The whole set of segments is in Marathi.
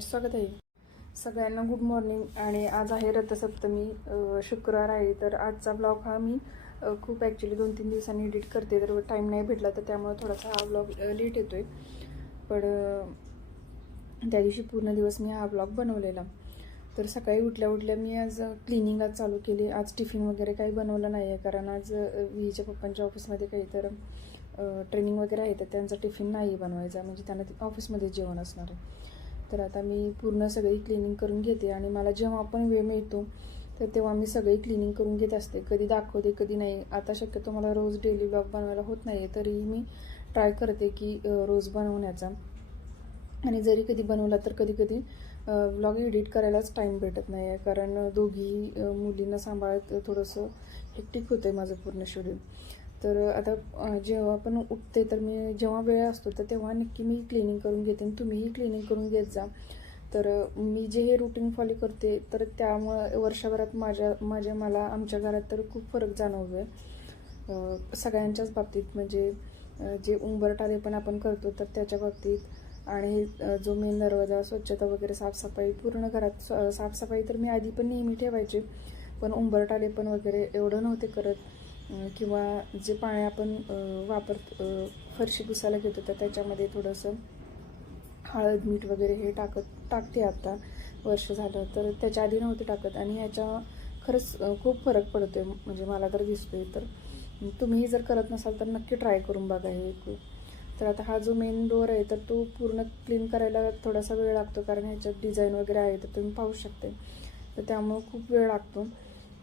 सगळ्यांचे स्वागत आहे सगळ्यांना गुड मॉर्निंग आणि आज आहे रथसप्तमी शुक्रवार आहे. तर आजचा ब्लॉग हा मी खूप ॲक्च्युली दोन तीन दिवसांनी एडिट करते. तर टाईम नाही भेटला तर त्यामुळे थोडासा हा ब्लॉग लेट येतो आहे पण त्या दिवशी पूर्ण दिवस मी हा ब्लॉग बनवलेला. तर सकाळी उठल्या उठल्या मी आज क्लिनिंग आज चालू केली. आज टिफिन वगैरे काही बनवलं नाही आहे कारण आज विहीच्या पप्पांच्या ऑफिसमध्ये काही तर ट्रेनिंग वगैरे आहे तर त्यांचा टिफिन नाही बनवायचा. म्हणजे त्यांना ऑफिसमध्ये जेवण असणार आहे. तर आता मी पूर्ण सगळी क्लिनिंग करून घेते आणि मला जेव्हा पण वेळ मिळतो तर तेव्हा मी सगळी क्लिनिंग करून घेत असते. कधी दाखवते कधी नाही. आता शक्यतो मला रोज डेली ब्लॉग बनवायला होत नाही आहे तरीही मी ट्राय करते की रोज बनवण्याचा. आणि जरी कधी बनवला तर कधी कधी ब्लॉग एडिट करायलाच टाईम भेटत नाही आहे कारण दोघी मुलींना सांभाळत थोडंसं हेक्टिक होतं आहे माझं पूर्ण शेड्यूल तर आता जेव्हा पण उठते तर मी जेव्हा वेळ असतो तर तेव्हा नक्की मी क्लिनिंग करून घेते आणि तुम्हीही क्लिनिंग करून घेत जा. तर मी जे हे रुटीन फॉलो करते तर त्यामुळं वर्षभरात माझ्या माझ्या मला आमच्या घरात तर खूप फरक जाणवतो आहे सगळ्यांच्याच बाबतीत म्हणजे जे उंबरटाले पण आपण करतो तर त्याच्या बाबतीत आणि जो मेन दरवाजा स्वच्छता वगैरे साफसफाई पूर्ण घरात स- साफसफाई तर मी आधी पण नेहमी ठेवायचे पण उंबरटाले पण वगैरे एवढं नव्हते करत. किंवा जे पाणी आपण वापर फरशी पुसायला घेतो तर त्याच्यामध्ये थोडंसं हळद मीठ वगैरे हे टाकत टाकते आता वर्ष झालं. तर त्याच्या आधी नव्हते टाकत आणि ह्याच्या खरंच खूप फरक पडतोय. म्हणजे मला तर दिसतोय. तर तुम्हीही जर करत नसाल तर नक्की ट्राय करून बघा हे तर आता हा जो मेन डोअर आहे तर तो पूर्ण क्लीन करायला थोडासा वेळ लागतो कारण ह्याच्यात डिझाईन वगैरे आहे तर तुम्ही पाहू शकते तर त्यामुळं खूप वेळ लागतो.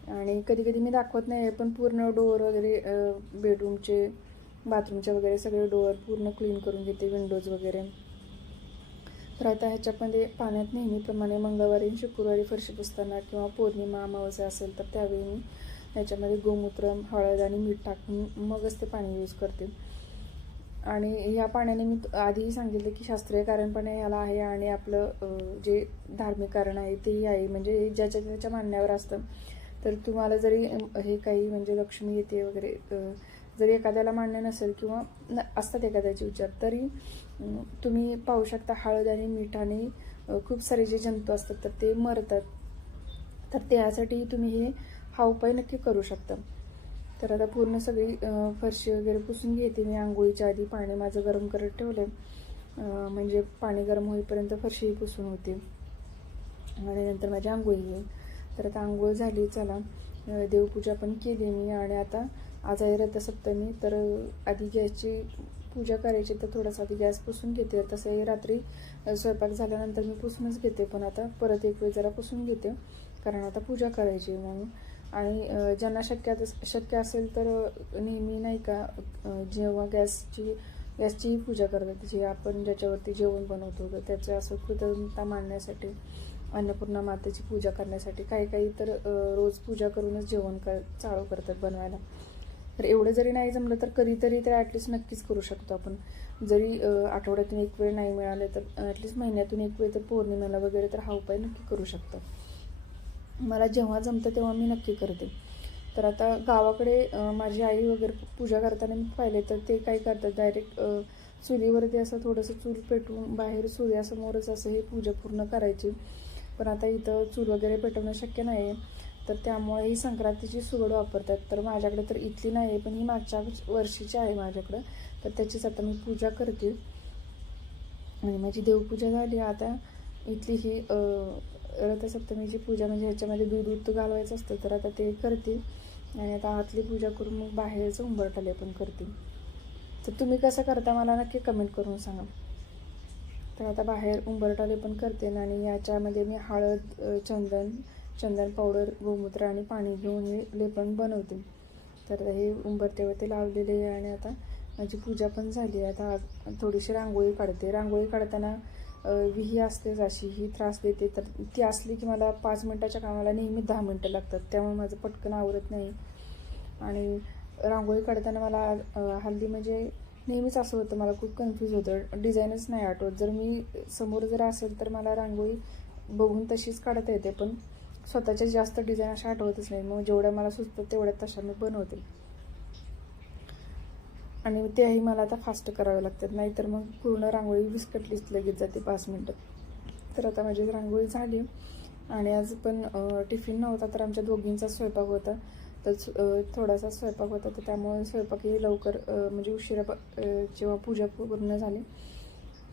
आणि कधी कधी मी दाखवत नाही आहे पण पूर्ण डोअर वगैरे बेडरूमचे बाथरूमचे वगैरे सगळे डोअर पूर्ण क्लीन करून घेते विंडोज वगैरे. तर आता ह्याच्यामध्ये पाण्यात नेहमीप्रमाणे मंगळवारी आणि शुक्रवारी फरशी पुसताना किंवा पौर्णिमा अमावस्या असेल तर त्यावेळी मी ह्याच्यामध्ये गोमूत्र हळद आणि मीठ टाकून मगच ते पाणी यूज करते. आणि या पाण्याने मी आधीही सांगितलं की शास्त्रीय कारण पण याला आहे आणि आपलं जे धार्मिक कारण आहे तेही आहे. म्हणजे ज्याच्या त्याच्या मानण्यावर असतं. तर तुम्हाला जरी हे काही म्हणजे लक्ष्मी येते वगैरे जरी एखाद्याला मान्य नसेल किंवा न असतात एखाद्याचे विचार तरी तुम्ही पाहू शकता हळद आणि मिठाने खूप सारे जे जंतू असतात तर ते मरतात. तर त्यासाठी तुम्ही हे हा उपाय नक्की करू शकता. तर आता पूर्ण सगळी फरशी वगैरे पुसून घेते मी आंघोळीच्या आधी पाणी माझं गरम करत ठेवलं म्हणजे पाणी गरम होईपर्यंत फरशी पुसून होते. आणि नंतर माझी आंघोळी येईल तर आता आंघोळ झाली चला. देवपूजा पण केली मी आणि आता आज आहे रथसप्तमी तर आधी गॅसची पूजा करायची तर थोडासा आधी गॅस पुसून घेते. तसंही रात्री स्वयंपाक झाल्यानंतर मी पुसूनच घेते पण आता परत एक वेळ जरा पुसून घेते कारण आता पूजा करायची म्हणून. आणि ज्यांना शक्य शक्य असेल तर नेहमी नाही का जेव्हा गॅसची गॅसचीही पूजा करतात जे आपण ज्याच्यावरती जेवण बनवतो तर त्याचं असं कृतज्ञता मांडण्यासाठी. अन्नपूर्णा मातेची पूजा करण्यासाठी. काही काही तर रोज पूजा करूनच जेवण कर चालू करतात बनवायला. तर एवढं जरी नाही जमलं तर कधीतरी तर ॲटलिस्ट नक्कीच करू शकतो आपण. जरी आठवड्यातून एक वेळ नाही मिळाले तर ॲटलिस्ट महिन्यातून एक वेळ तर पौर्णिमेला वगैरे तर हा उपाय नक्की करू शकतो. मला जेव्हा जमतं तेव्हा मी नक्की करते. तर आता गावाकडे माझी आई वगैरे पूजा करताना मी पाहिले तर ते काय करतात डायरेक्ट चुलीवरती असं थोडंसं चूल पेटवून बाहेर सूर्यासमोरच असं हे पूजा पूर्ण करायची. पण आता इथं चूल वगैरे पेटवणं शक्य नाही आहे तर त्यामुळे ही संक्रांतीची सुगड वापरतात. तर माझ्याकडे तर इथली नाही आहे पण ही मागच्या वर्षीची आहे माझ्याकडं. तर त्याचीच आता मी पूजा करते. आणि माझी देवपूजा झाली. आता इथली ही रथसप्तमीची पूजा म्हणजे ह्याच्यामध्ये दूध दूध घालवायचं असतं तर आता ते करते. आणि आता आतली पूजा करून मग बाहेरचं उंबरटाले पण करते. तर तुम्ही कसं करता? मला नक्की कमेंट करून सांगा. तर आता बाहेर उंबरटाले पण करते ना. आणि याच्यामध्ये मी हळद चंदन चंदन पावडर गोमूत्र आणि पाणी घेऊन हे लेपण बनवते. तर हे उंबरट्यावरती लावलेले आहे आणि आता माझी पूजा पण झाली आहे. आता थोडीशी रांगोळी काढते. रांगोळी काढताना विही असतेच अशी ही त्रास देते. तर ती असली की मला पाच मिनटाच्या कामाला नेहमी दहा मिनटं लागतात. त्यामुळे माझं पटकन आवरत नाही. आणि रांगोळी काढताना मला हल्ली म्हणजे नेहमीच असं होतं मला खूप कन्फ्यूज होतं. डिझाईनच नाही आठवत. जर मी समोर जर असेल तर मला रांगोळी बघून तशीच काढता येते पण स्वतःच्या जास्त डिझाईन अशा आठवतच नाही. मग जेवढ्या मला सुचतात तेवढ्या तशा मी बनवते. आणि त्याही मला आता फास्ट करावे लागतात. नाहीतर मग पूर्ण रांगोळी विस्कटलीच लगेच जाते पाच मिनटं. तर आता माझी रांगोळी झाली. आणि आज पण टिफिन नव्हता तर आमच्या दोघींचा स्वयंपाक होता. तर थोडासा स्वयंपाक होता तर त्यामुळे स्वयंपाकही लवकर म्हणजे उशिरा जेव्हा पूजा पूर्ण झाली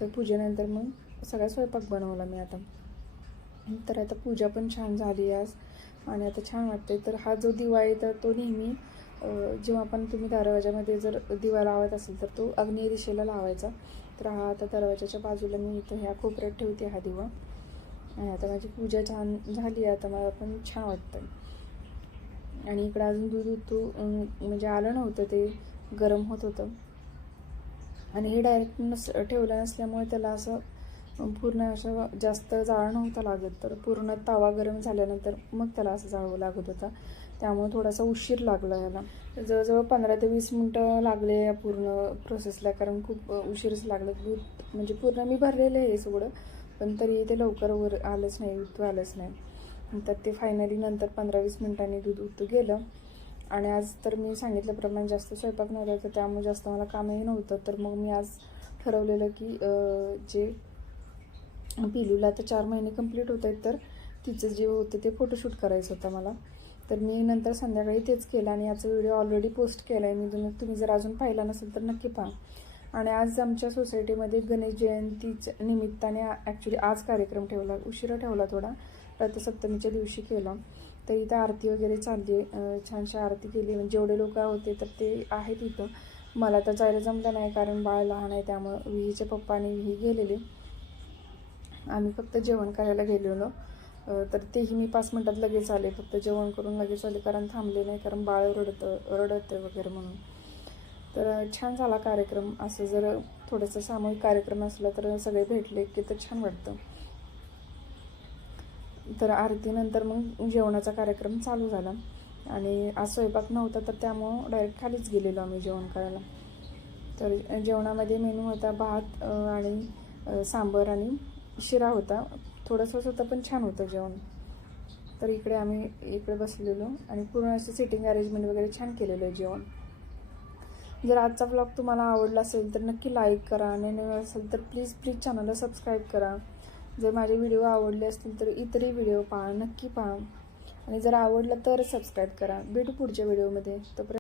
तर पूजेनंतर मग सगळा स्वयंपाक बनवला मी आता. तर आता पूजा पण छान झाली आज आणि आता छान वाटते तर हा जो दिवा आहे तर तो नेहमी जेव्हा पण तुम्ही दरवाजामध्ये जर दिवा लावत असेल तर तो अग्नेय दिशेला लावायचा. तर हा आता दरवाजाच्या बाजूला मी इथं ह्या कोपऱ्यात ठेवते हा दिवा. आणि आता माझी पूजा छान झाली आता मला पण छान वाटतं आणि इकडं अजून दूध उतू म्हणजे आलं नव्हतं ते गरम होत होतं. आणि हे डायरेक्ट नस ठेवलं नसल्यामुळे त्याला असं पूर्ण असं जास्त जाळ नव्हता लागत. तर पूर्ण तवा गरम झाल्यानंतर मग त्याला असं जाळवं लागत होता. त्यामुळे थोडासा उशीर लागला याला. जवळजवळ पंधरा ते वीस मिनटं लागले या पूर्ण प्रोसेसला कारण खूप उशीरच लागलं. दूध म्हणजे पूर्ण मी भरलेलं आहे सगळं. पण तरी ते लवकर वर आलंच नाही उतू आलंच नाही. तर ते फायनली नंतर पंधरा वीस मिनिटांनी दूध उतू गेलं. आणि आज तर मी सांगितल्याप्रमाणे जास्त स्वयंपाक नव्हता तर त्यामुळे जास्त मला कामही नव्हतं. तर मग मी आज ठरवलेलं की जे पिलूला आता चार महिने कंप्लीट होत आहेत तर तिचं जे होतं ते फोटोशूट करायचं होतं मला. तर मी नंतर संध्याकाळी तेच केलं आणि याचा व्हिडिओ ऑलरेडी पोस्ट केला आहे मी तुम्ही तुम्ही जर अजून पाहिला नसेल तर नक्की पहा. आणि आज आमच्या सोसायटीमध्ये गणेश जयंतीच्या निमित्ताने ॲक्च्युली आज कार्यक्रम ठेवला उशिरा ठेवला थोडा. रथसप्तमीच्या दिवशी केला. तर इथं आरती वगैरे चालली आहे. छानशी आरती केली. म्हणजे जेवढे लोक होते तर ते आहेत इथं. मला तर जायला जमलं नाही कारण बाळ लहान आहे त्यामुळं विहीचे पप्पा आणि विही गेलेले. आम्ही फक्त जेवण करायला गेलेलो. तर तेही मी पाच मिनटात लगेच आले. फक्त जेवण करून लगेच आले कारण थांबले नाही कारण बाळ रडतं रडतं वगैरे म्हणून. तर छान झाला कार्यक्रम. असं जर थोडंसं सामूहिक कार्यक्रम असला तर सगळे भेटले की तर छान वाटतं. तर आरतीनंतर मग जेवणाचा कार्यक्रम चालू झाला. आणि आज स्वयंपाक नव्हता तर त्यामुळं डायरेक्ट खालीच गेलेलो आम्ही जेवण करायला. तर जेवणामध्ये मेनू होता भात आणि सांबर आणि शिरा होता. थोडंसंच होतं पण छान होतं जेवण. तर इकडे आम्ही इकडे बसलेलो आणि पूर्ण असं सिटिंग अरेंजमेंट वगैरे छान केलेलं आहे जेवण. जर आजचा ब्लॉग तुम्हाला आवडला असेल तर नक्की लाईक करा. आणि नवीन असेल तर प्लीज प्लीज चॅनलला सबस्क्राईब करा. जर माझे व्हिडिओ आवडले असतील तर इतरही व्हिडिओ पहा नक्की पहा. आणि जर आवडलं तर सबस्क्राईब करा. भेटू पुढच्या व्हिडिओमध्ये तोपर्यंत